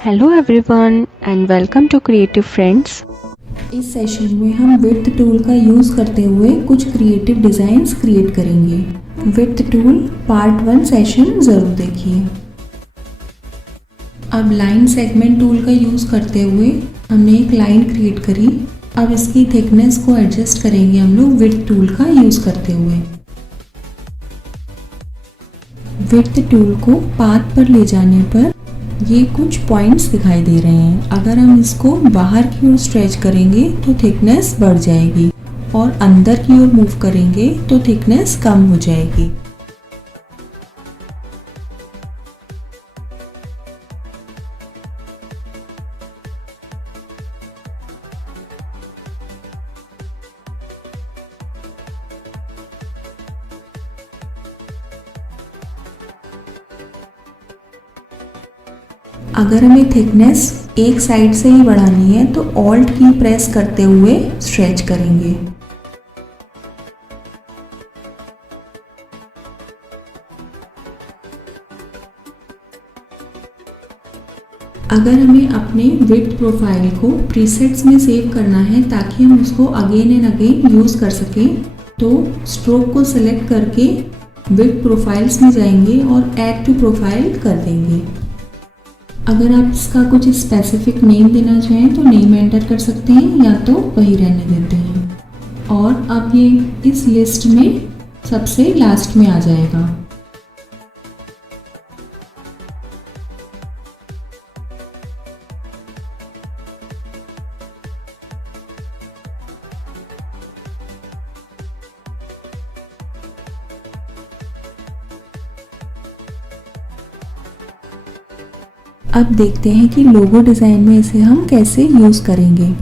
Hello everyone and welcome to Creative Friends. इस session में हम विड्थ टूल का यूज़ करते हुए कुछ क्रिएटिव डिज़ाइंस क्रिएट करेंगे। विड्थ टूल पार्ट 1 सेशन ज़रूर देखिए। अब लाइन सेगमेंट टूल का यूज़ करते हुए हमने एक लाइन क्रिएट करी। अब इसकी थिकनेस को एडजस्ट करेंगे हम लोग विड्थ टूल का यूज़ करते हुए। विड्थ टूल को पाथ पर ले जाने पर ये कुछ पॉइंट्स दिखाई दे रहे हैं। अगर हम इसको बाहर की ओर स्ट्रेच करेंगे तो थिकनेस बढ़ जाएगी और अंदर की ओर मूव करेंगे तो थिकनेस कम हो जाएगी। अगर हमें थिकनेस एक साइड से ही बढ़ानी है तो ऑल्ट की प्रेस करते हुए स्ट्रेच करेंगे। अगर हमें अपने विड्थ प्रोफाइल को प्रीसेट्स में सेव करना है ताकि हम उसको अगेन एंड अगेन यूज़ कर सकें, तो स्ट्रोक को सिलेक्ट करके विड्थ प्रोफाइल्स में जाएंगे और ऐड टू प्रोफाइल कर देंगे। अगर आप इसका कुछ स्पेसिफिक नेम देना चाहें तो नेम एंटर कर सकते हैं या तो वही रहने देते हैं। और अब ये इस लिस्ट में सबसे लास्ट में आ जाएगा। अब देखते हैं कि लोगो डिज़ाइन में इसे हम कैसे यूज़ करेंगे।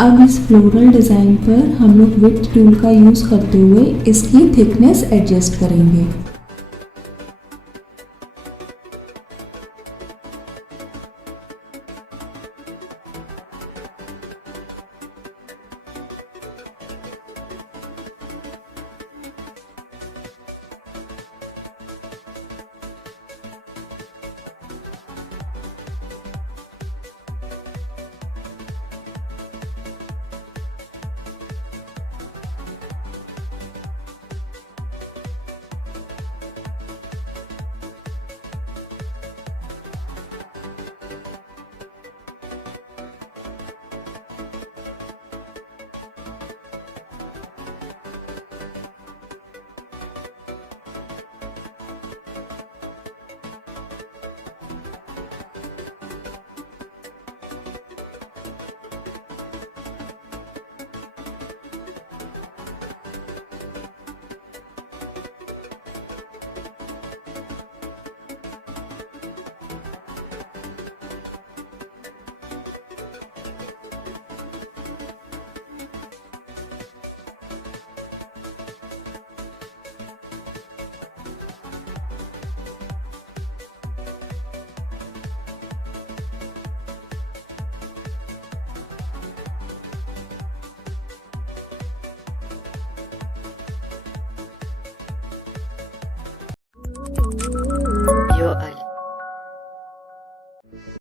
अब इस फ्लोरल डिज़ाइन पर हम लोग विड्थ टूल का यूज़ करते हुए इसकी थिकनेस एडजस्ट करेंगे। Yo, Ali.